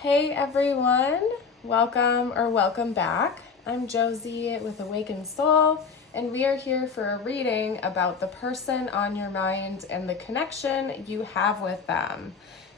Hey everyone, welcome back. I'm Josie with Awakened Soul, and we are here for a reading about the person on your mind and the connection you have with them.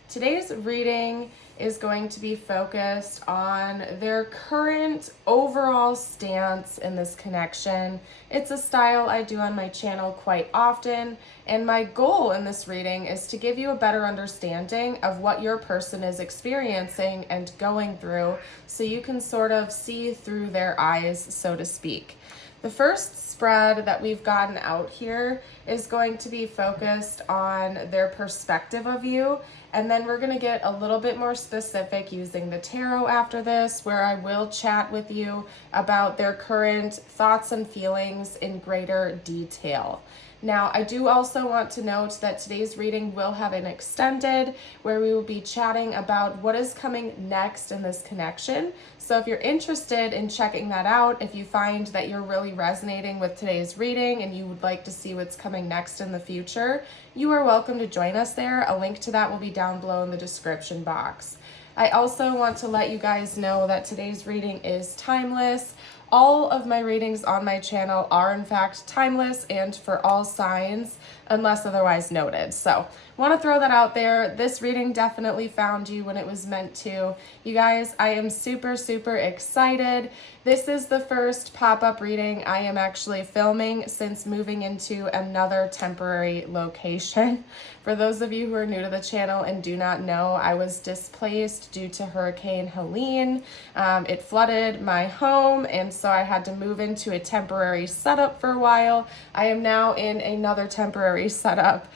Today's reading is going to be focused on their current overall stance in this connection. It's a style I do on my channel quite often, and my goal in this reading is to give you a better understanding of what your person is experiencing and going through so you can sort of see through their eyes, so to speak. The first spread that we've gotten out here is going to be focused on their perspective of you, and then we're going to get a little bit more specific using the tarot after this, where I will chat with you about their current thoughts and feelings in greater detail. Now, I do also want to note that today's reading will have an extended where we will be chatting about what is coming next in this connection. So if you're interested in checking that out, if you find that you're really resonating with today's reading and you would like to see what's coming next in the future, you are welcome to join us there. A link to that will be down below in the description box. I also want to let you guys know that today's reading is timeless. All of my readings on my channel are in fact timeless and for all signs unless otherwise noted. So want to throw that out there. This reading definitely found you when it was meant to. You guys, I am super excited. This is the first pop-up reading I am actually filming since moving into another temporary location. For those of you who are new to the channel and do not know, I was displaced due to Hurricane Helene. It flooded my home, and so I had to move into a temporary setup for a while. I am now in another temporary setup,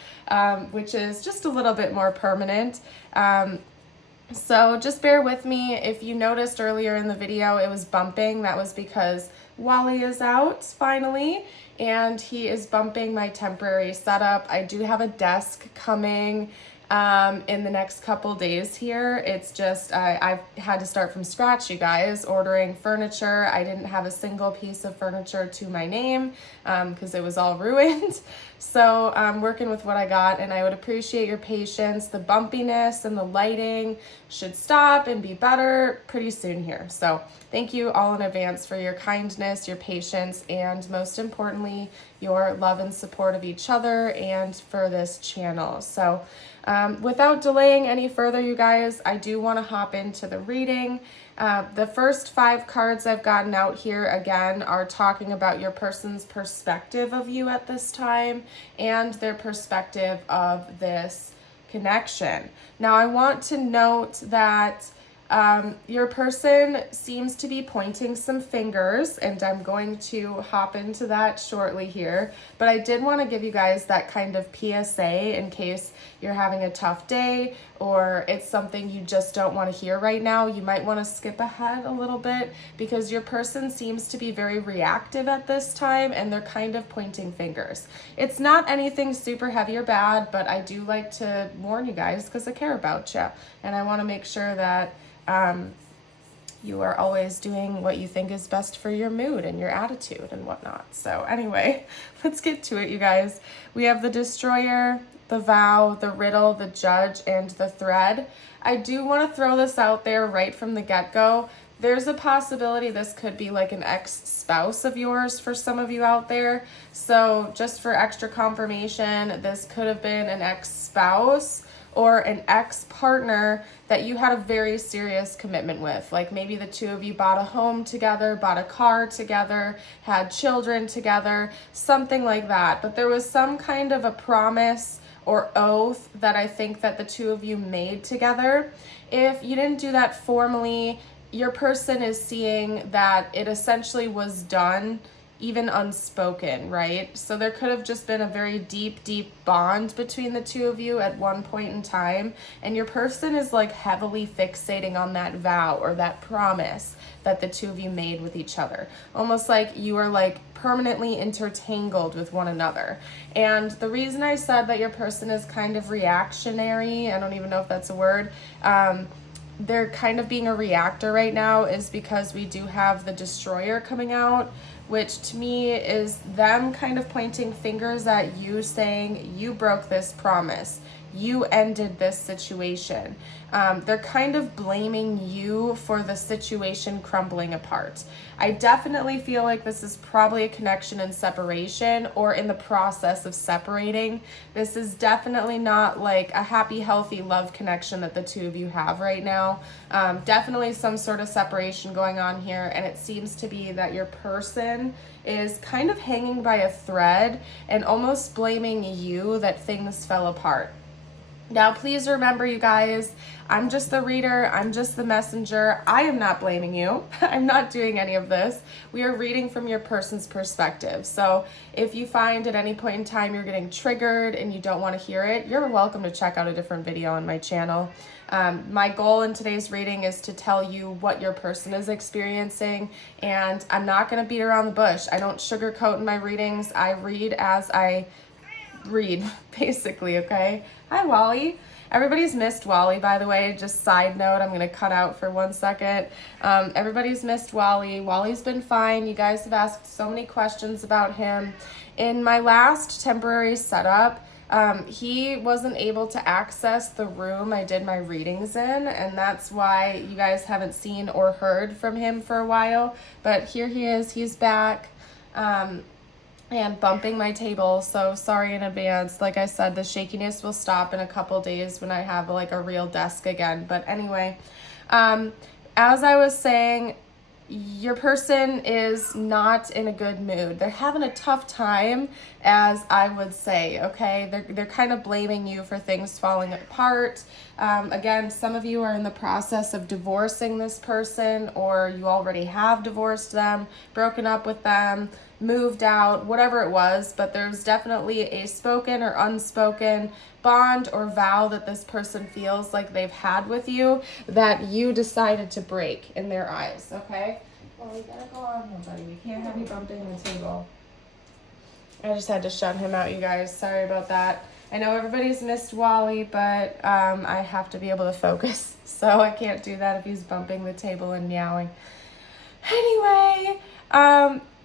which is just a little bit more permanent. So just bear with me. If you noticed earlier in the video it was bumping, that was because Wally is out finally, and he is bumping my temporary setup. I do have a desk coming in the next couple days here. It's just I've had to start from scratch, you guys, ordering furniture. I didn't have a single piece of furniture to my name because it was all ruined. So I'm working with what I got, and I would appreciate your patience. The bumpiness and the lighting should stop and be better pretty soon here. So thank you all in advance for your kindness, your patience, and most importantly, your love and support of each other and for this channel. So without delaying any further, you guys, I do want to hop into the reading. The first 5 cards I've gotten out here, again, are talking about your person's perspective of you at this time and their perspective of this connection. Now, I want to note that your person seems to be pointing some fingers, and I'm going to hop into that shortly here. But I did want to give you guys that kind of PSA in case you're having a tough day or it's something you just don't want to hear right now. You might want to skip ahead a little bit because your person seems to be very reactive at this time, and they're kind of pointing fingers. It's not anything super heavy or bad, but I do like to warn you guys because I care about you, and I want to make sure that you are always doing what you think is best for your mood and your attitude and whatnot. So anyway, let's get to it, you guys. We have the Destroyer, the Vow, the Riddle, the Judge, and the Thread. I do want to throw this out there right from the get-go. There's a possibility this could be like an ex-spouse of yours for some of you out there. So just for extra confirmation, this could have been an ex-spouse or an ex-partner that you had a very serious commitment with. Like maybe the two of you bought a home together, bought a car together, had children together, something like that. But there was some kind of a promise or oath that I think that the two of you made together. If you didn't do that formally, your person is seeing that it essentially was done, even unspoken, right? So there could have just been a very deep bond between the two of you at one point in time, and your person is like heavily fixating on that vow or that promise that the two of you made with each other. Almost like you are like permanently intertangled with one another. And the reason I said that your person is kind of reactionary, I don't even know if that's a word, they're kind of being a reactor right now, is because we do have the Destroyer coming out, which to me is them kind of pointing fingers at you, saying you broke this promise. you ended this situation. They're kind of blaming you for the situation crumbling apart. I definitely feel like this is probably a connection in separation or in the process of separating. This is definitely not like a happy, healthy love connection that the two of you have right now. Definitely some sort of separation going on here, and it seems to be that your person is kind of hanging by a thread and almost blaming you that things fell apart. Now, please remember, you guys, I'm just the reader. I'm just the messenger. I am not blaming you. I'm not doing any of this. We are reading from your person's perspective. So if you find at any point in time you're getting triggered and you don't want to hear it, you're welcome to check out a different video on my channel. My goal in today's reading is to tell you what your person is experiencing, and I'm not going to beat around the bush. I don't sugarcoat in my readings. I read as I read, basically, okay? Hi, Wally. Everybody's missed Wally, by the way. Just side note, I'm going to cut out for 1 second. Everybody's missed Wally. Wally's been fine. You guys have asked so many questions about him. In my last temporary setup, he wasn't able to access the room I did my readings in, and that's why you guys haven't seen or heard from him for a while. But here he is. He's back. And bumping my table, so sorry in advance. Like I said, the shakiness will stop in a couple days when I have like a real desk again. But anyway, as I was saying, your person is not in a good mood. They're having a tough time, as I would say, okay? They're kind of blaming you for things falling apart. Again, some of you are in the process of divorcing this person, or you already have divorced them, broken up with them, moved out, whatever it was, but there's definitely a spoken or unspoken bond or vow that this person feels like they've had with you that you decided to break in their eyes, okay? Well, we gotta go on here, buddy. We can't have you bumping the table. I just had to shut him out, you guys. Sorry about that. I know everybody's missed Wally, but I have to be able to focus, so I can't do that if he's bumping the table and meowing. Anyway,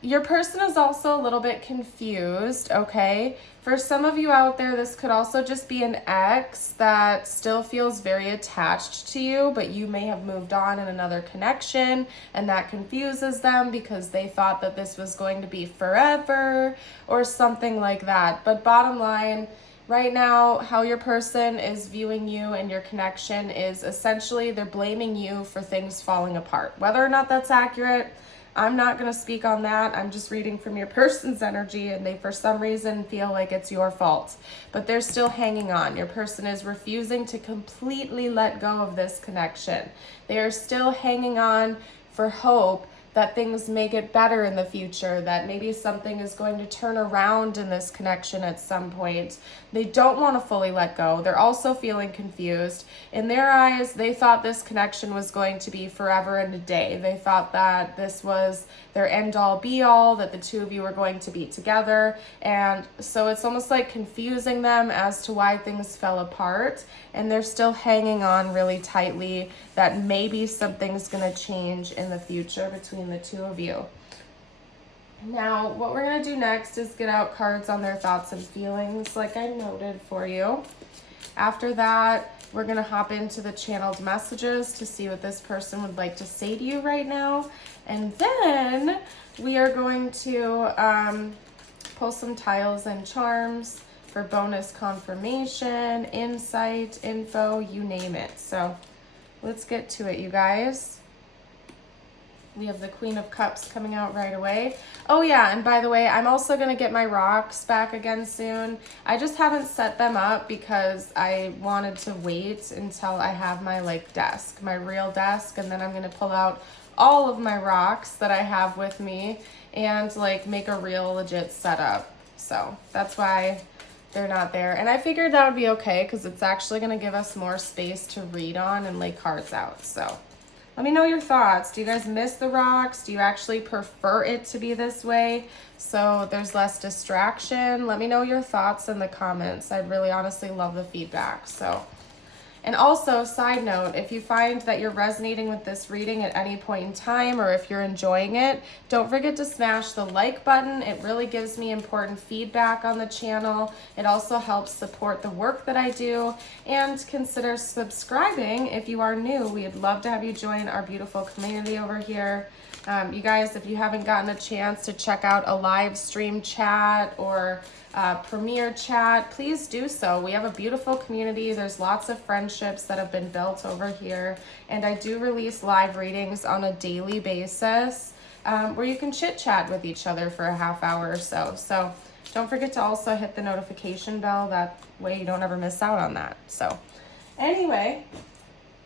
your person is also a little bit confused, okay? For some of you out there, this could also just be an ex that still feels very attached to you, but you may have moved on in another connection, and that confuses them because they thought that this was going to be forever or something like that. But bottom line, right now, how your person is viewing you and your connection is essentially they're blaming you for things falling apart. Whether or not that's accurate, I'm not going to speak on that. I'm just reading from your person's energy, and they, for some reason, feel like it's your fault. But they're still hanging on. Your person is refusing to completely let go of this connection. They are still hanging on for hope that things may get better in the future, that maybe something is going to turn around in this connection at some point. They don't want to fully let go. They're also feeling confused. In their eyes, they thought this connection was going to be forever and a day. They thought that this was their end-all be-all, that the two of you were going to be together. And so it's almost like confusing them as to why things fell apart. And they're still hanging on really tightly that maybe something's going to change in the future between the two of you. Now, what we're going to do next is get out cards on their thoughts and feelings, like I noted for you. After that, we're going to hop into the channeled messages to see what this person would like to say to you right now. And then we are going to pull some tiles and charms for bonus confirmation, insight, info, you name it. So let's get to it, you guys. We have the Queen of Cups coming out right away. Oh yeah, and by the way, I'm also going to get my rocks back again soon. I just haven't set them up because I wanted to wait until I have my desk, my real desk, and then I'm going to pull out all of my rocks that I have with me and make a real legit setup. So that's why they're not there. And I figured that would be okay because it's actually going to give us more space to read on and lay cards out. So let me know your thoughts. Do you guys miss the rocks? Do you actually prefer it to be this way so there's less distraction? Let me know your thoughts in the comments. I'd really honestly love the feedback. So And also, side note, if you find that you're resonating with this reading at any point in time, or if you're enjoying it, don't forget to smash the like button. It really gives me important feedback on the channel. It also helps support the work that I do. And consider subscribing if you are new. We'd love to have you join our beautiful community over here. You guys, if you haven't gotten a chance to check out a live stream chat or premiere chat, please do so. We have a beautiful community. There's lots of friendships that have been built over here. And I do release live readings on a daily basis where you can chit chat with each other for a half hour or so. So don't forget to also hit the notification bell. That way you don't ever miss out on that. So anyway,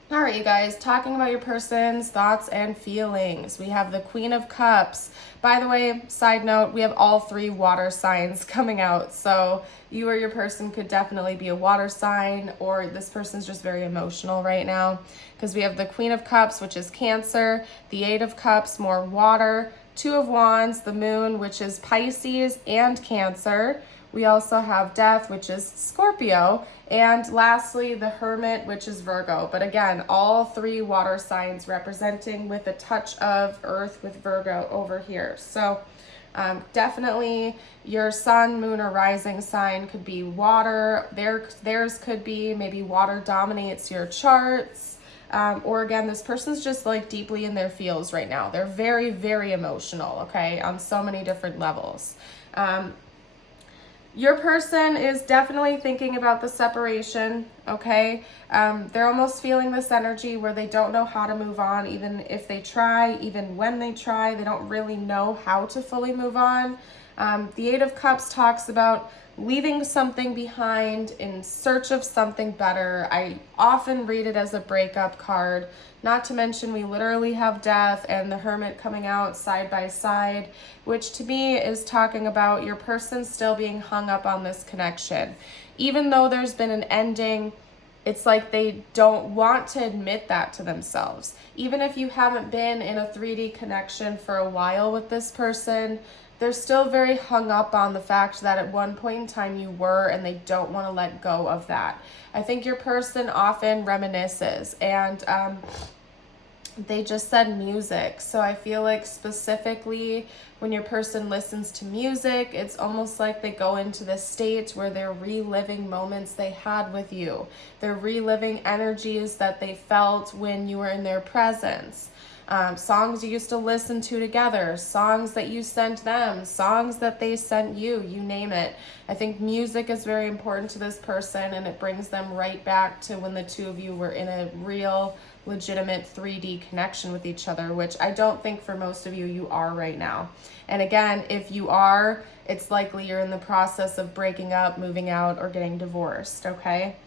all right, you guys, talking about your person's thoughts and feelings. We have the Queen of Cups. By the way, side note, we have all 3 water signs coming out. So you or your person could definitely be a water sign, or this person's just very emotional right now, because we have the Queen of Cups, which is Cancer, the 8 of Cups, more water, 2 of Wands, the Moon, which is Pisces and Cancer. We also have Death, which is Scorpio, and lastly, the Hermit, which is Virgo. But again, all 3 water signs representing with a touch of Earth with Virgo over here. So definitely your sun, moon, or rising sign could be water. Theirs could be maybe water dominates your charts. Or again, this person's just like deeply in their feels right now. They're very, very emotional, okay, on so many different levels. Your person is definitely thinking about the separation, okay? They're almost feeling this energy where they don't know how to move on, even if they try, even when they try, they don't really know how to fully move on. The 8 of Cups talks about leaving something behind in search of something better. I often read it as a breakup card, not to mention we literally have Death and the Hermit coming out side by side, which to me is talking about your person still being hung up on this connection. Even though there's been an ending, it's like they don't want to admit that to themselves. Even if you haven't been in a 3D connection for a while with this person, they're still very hung up on the fact that at one point in time you were, and they don't want to let go of that. I think your person often reminisces, and they just said music. So I feel like specifically when your person listens to music, it's almost like they go into this state where they're reliving moments they had with you. They're reliving energies that they felt when you were in their presence. Songs you used to listen to together, songs that you sent them, songs that they sent you, you name it. I think music is very important to this person, and it brings them right back to when the two of you were in a real, legitimate 3D connection with each other, which I don't think for most of you, you are right now. And again, if you are, it's likely you're in the process of breaking up, moving out, or getting divorced, okay?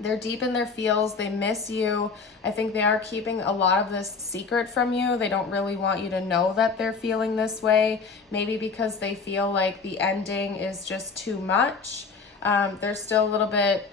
They're deep in their feels. They miss you. I think they are keeping a lot of this secret from you. They don't really want you to know that they're feeling this way. Maybe because they feel like the ending is just too much. They're still a little bit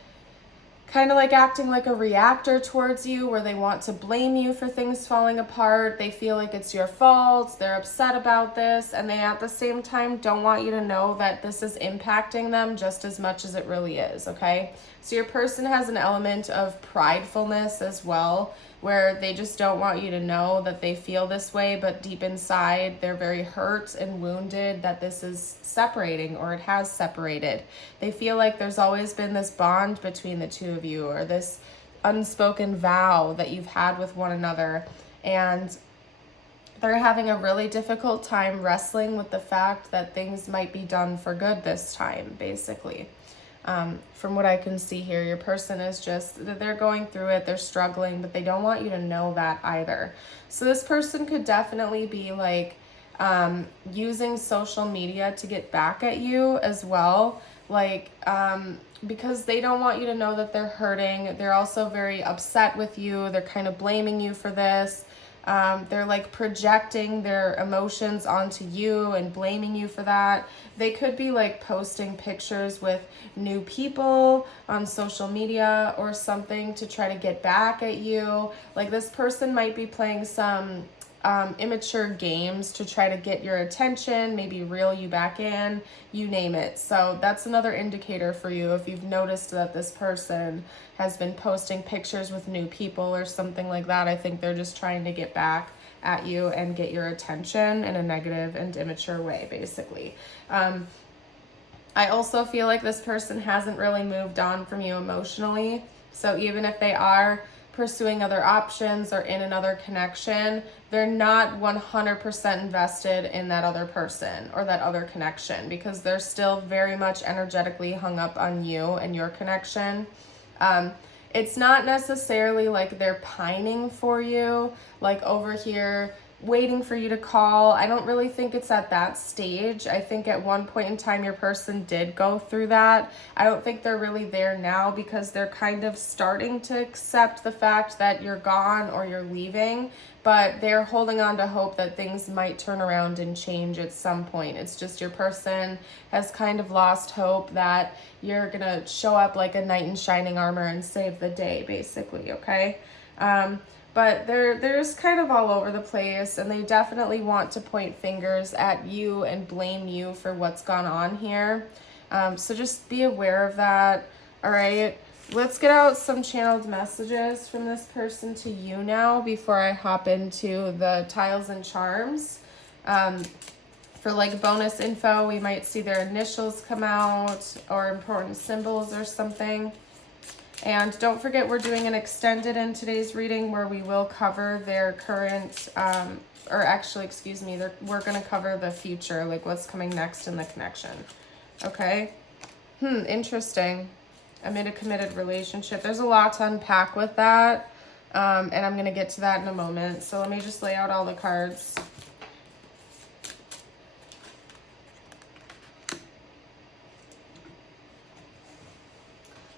kind of like acting like a reactor towards you, where they want to blame you for things falling apart. They feel like it's your fault. They're upset about this, and they at the same time don't want you to know that this is impacting them just as much as it really is, okay? So your person has an element of pridefulness as well, where they just don't want you to know that they feel this way, but deep inside they're very hurt and wounded that this is separating, or it has separated. They feel like there's always been this bond between the two of you, or this unspoken vow that you've had with one another, and they're having a really difficult time wrestling with the fact that things might be done for good this time, basically. From what I can see here, your person is just, they're going through it, they're struggling, but they don't want you to know that either. So this person could definitely be like using social media to get back at you as well, like because they don't want you to know that they're hurting. They're also very upset with you. They're kind of blaming you for this. They're like projecting their emotions onto you and blaming you for that. They could be like posting pictures with new people on social media or something to try to get back at you. Like this person might be playing some immature games to try to get your attention, maybe reel you back in, you name it. So that's another indicator for you. If you've noticed that this person has been posting pictures with new people or something like that, I think they're just trying to get back at you and get your attention in a negative and immature way, basically. I also feel like this person hasn't really moved on from you emotionally. So even if they are pursuing other options or in another connection, they're not 100% invested in that other person or that other connection, because they're still very much energetically hung up on you and your connection. It's not necessarily like they're pining for you, like over here waiting for you to call. I don't really think it's at that stage. I think at one point in time your person did go through that. I don't think they're really there now, because they're kind of starting to accept the fact that you're gone or you're leaving, but they're holding on to hope that things might turn around and change at some point. It's just your person has kind of lost hope that you're gonna show up like a knight in shining armor and save the day, basically, okay? But they're just kind of all over the place, and they definitely want to point fingers at you and blame you for what's gone on here. So just be aware of that, all right? Let's get out some channeled messages from this person to you now before I hop into the tiles and charms. For like bonus info, we might see their initials come out or important symbols or something. And don't forget, we're doing an extended in today's reading where we will cover their current, we're going to cover the future, like what's coming next in the connection. Okay? Interesting. I'm in a committed relationship. There's a lot to unpack with that, and I'm going to get to that in a moment. So let me just lay out all the cards.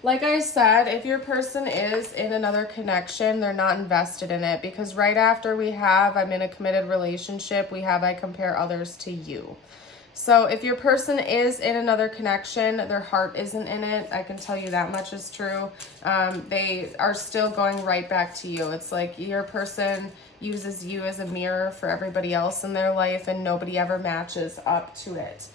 Like I said, if your person is in another connection, they're not invested in it, because right after we have I'm in a committed relationship, we have I compare others to you. So if your person is in another connection, their heart isn't in it. I can tell you that much is true. They are still going right back to you. It's like your person uses you as a mirror for everybody else in their life, and nobody ever matches up to it.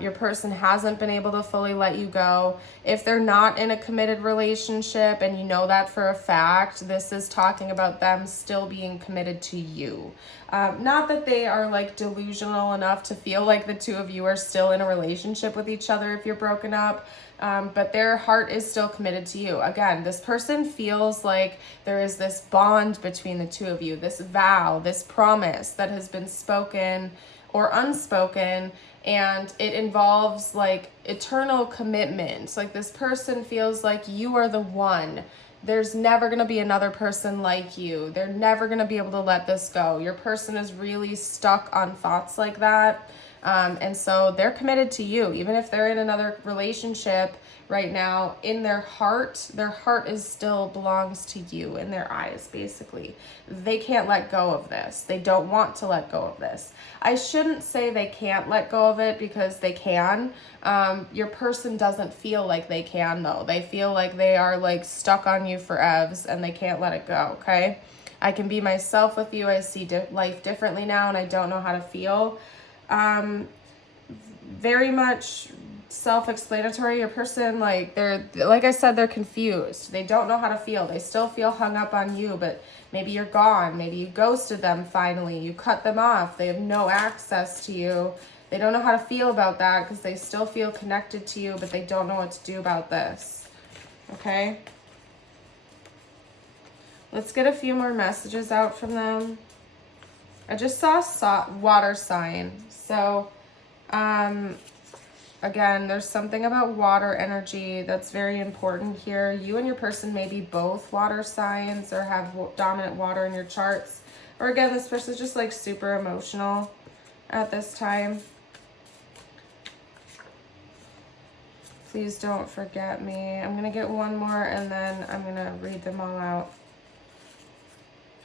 Your person hasn't been able to fully let you go. If they're not in a committed relationship and you know that for a fact, this is talking about them still being committed to you. Not that they are like delusional enough to feel like the two of you are still in a relationship with each other if you're broken up, but their heart is still committed to you. Again, this person feels like there is this bond between the two of you, this vow, this promise that has been spoken or unspoken, and it involves like eternal commitment. Like this person feels like you are the one. There's never going to be another person like you. They're never going to be able to let this go. Your person is really stuck on thoughts like that. And so they're committed to you, even if they're in another relationship right now. In their heart is still belongs to you in their eyes, basically. They can't let go of this. They don't want to let go of this. I shouldn't say they can't let go of it, because they can. Your person doesn't feel like they can, though. They feel like they are like stuck on you for evs and they can't let it go, okay? I can be myself with you. I see life differently now, and I don't know how to feel. Very much self-explanatory. Your person, like I said, they're confused. They don't know how to feel. They still feel hung up on you, but maybe you're gone. Maybe you ghosted them finally. You cut them off. They have no access to you. They don't know how to feel about that, because they still feel connected to you, but they don't know what to do about this. Okay? Let's get a few more messages out from them. I just saw water sign. So, again, there's something about water energy that's very important here. You and your person may be both water signs or have dominant water in your charts. Or again, this person's just like super emotional at this time. Please don't forget me. I'm going to get one more and then I'm going to read them all out.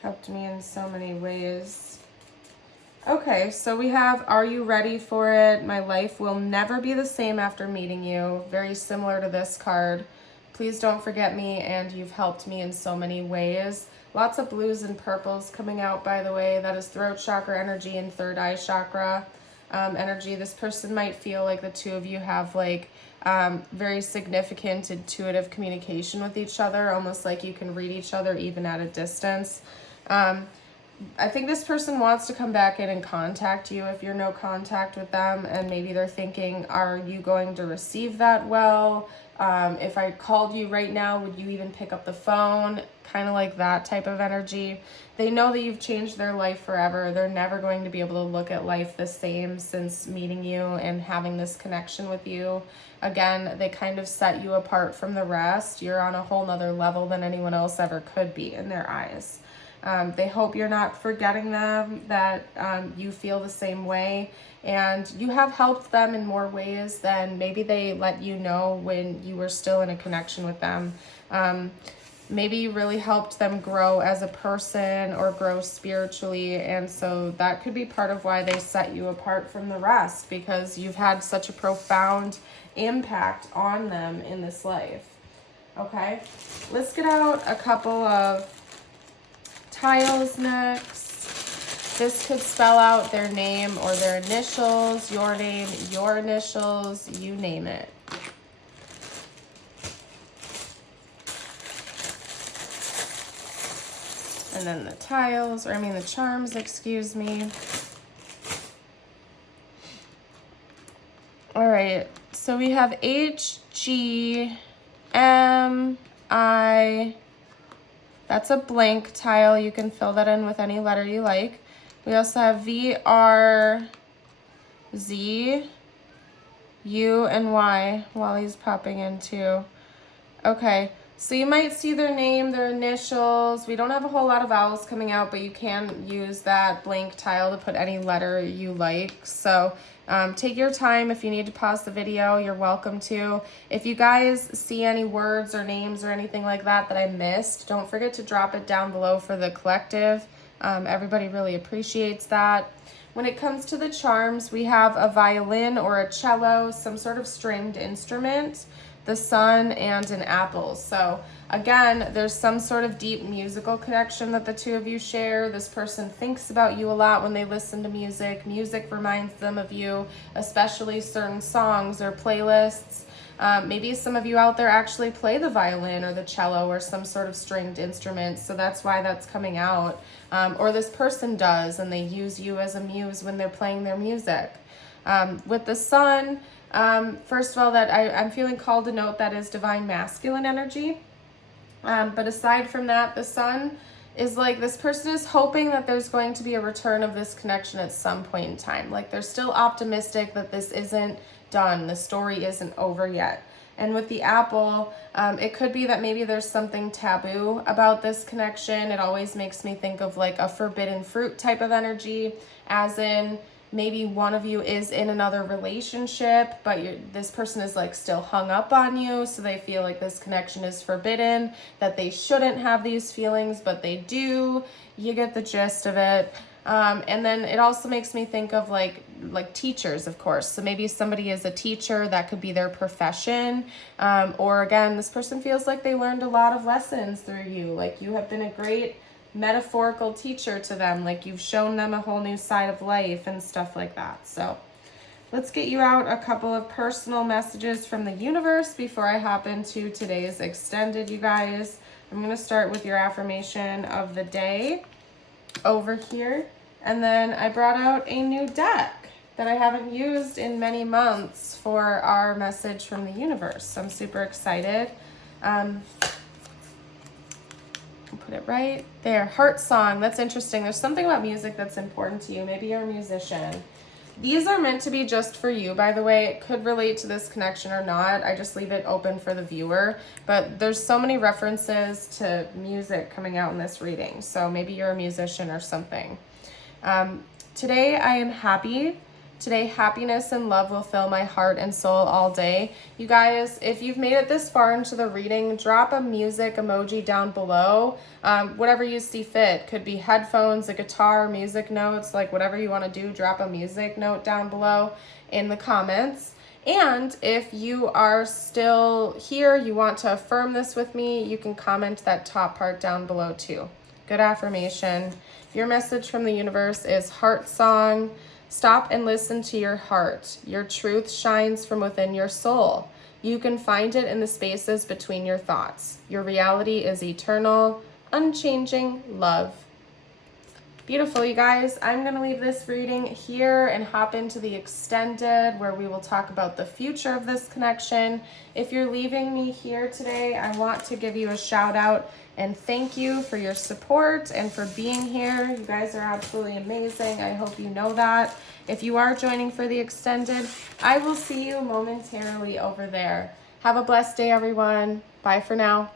Helped me in so many ways. Okay, so we have, are you ready for it? My life will never be the same after meeting you. Very similar to this card. Please don't forget me, and you've helped me in so many ways. Lots of blues and purples coming out, by the way. That is throat chakra energy and third eye chakra energy. This person might feel like the two of you have like very significant intuitive communication with each other, almost like you can read each other even at a distance. I think this person wants to come back in and contact you if you're no contact with them, and maybe they're thinking, are you going to receive that well? If I called you right now, would you even pick up the phone? Kind of like that type of energy. They know that you've changed their life forever. They're never going to be able to look at life the same since meeting you and having this connection with you. Again, they kind of set you apart from the rest. You're on a whole nother level than anyone else ever could be in their eyes. They hope you're not forgetting them, that you feel the same way, and you have helped them in more ways than maybe they let you know when you were still in a connection with them. Maybe you really helped them grow as a person or grow spiritually, and so that could be part of why they set you apart from the rest, because you've had such a profound impact on them in this life. Okay, let's get out a couple of tiles next. This could spell out their name or their initials, your name, your initials, you name it. And then the tiles, or I mean the charms, excuse me. All right, so we have H, G, M, I. That's a blank tile. You can fill that in with any letter you like. We also have V, R, Z, U, and Y. Wally's popping in too. Okay, so you might see their name, their initials. We don't have a whole lot of vowels coming out, but you can use that blank tile to put any letter you like. So take your time. If you need to pause the video, you're welcome to. If you guys see any words or names or anything like that that I missed, don't forget to drop it down below for the collective. Everybody really appreciates that. When it comes to the charms, we have a violin or a cello, some sort of stringed instrument, the sun, and an apple. So again, there's some sort of deep musical connection that the two of you share. This person thinks about you a lot when they listen to music. Music reminds them of you, especially certain songs or playlists. Maybe some of you out there actually play the violin or the cello or some sort of stringed instrument, so that's why that's coming out. Or this person does, and they use you as a muse when they're playing their music. With the sun, first of all, that I'm feeling called to note that is divine masculine energy. But aside from that, the sun is like, this person is hoping that there's going to be a return of this connection at some point in time. Like, they're still optimistic that this isn't done. The story isn't over yet. And with the apple, it could be that maybe there's something taboo about this connection. It always makes me think of like a forbidden fruit type of energy, as in maybe one of you is in another relationship, but this person is like still hung up on you, so they feel like this connection is forbidden, that they shouldn't have these feelings, but they do. You get the gist of it. And then it also makes me think of like teachers, of course. So maybe somebody is a teacher, that could be their profession. Or again, this person feels like they learned a lot of lessons through you. Like, you have been a great metaphorical teacher to them. Like, you've shown them a whole new side of life and stuff like that. So let's get you out a couple of personal messages from the universe before I hop into today's extended, you guys. I'm going to start with your affirmation of the day over here. And then I brought out a new deck that I haven't used in many months for our message from the universe. So I'm super excited. Put it right there. Heart song. That's interesting. There's something about music that's important to you. Maybe you're a musician. These are meant to be just for you, by the way. It could relate to this connection or not. I just leave it open for the viewer. But there's so many references to music coming out in this reading. So maybe you're a musician or something. Today I am happy. Today, happiness and love will fill my heart and soul all day. You guys, if you've made it this far into the reading, drop a music emoji down below. Whatever you see fit. Could be headphones, a guitar, music notes, like whatever you want to do. Drop a music note down below in the comments. And if you are still here, you want to affirm this with me, you can comment that top part down below too. Good affirmation. Your message from the universe is heart song. Stop and listen to your heart. Your truth shines from within your soul. You can find it in the spaces between your thoughts. Your reality is eternal, unchanging love. Beautiful, you guys. I'm going to leave this reading here and hop into the extended where we will talk about the future of this connection. If you're leaving me here today, I want to give you a shout out and thank you for your support and for being here. You guys are absolutely amazing. I hope you know that. If you are joining for the extended, I will see you momentarily over there. Have a blessed day, everyone. Bye for now.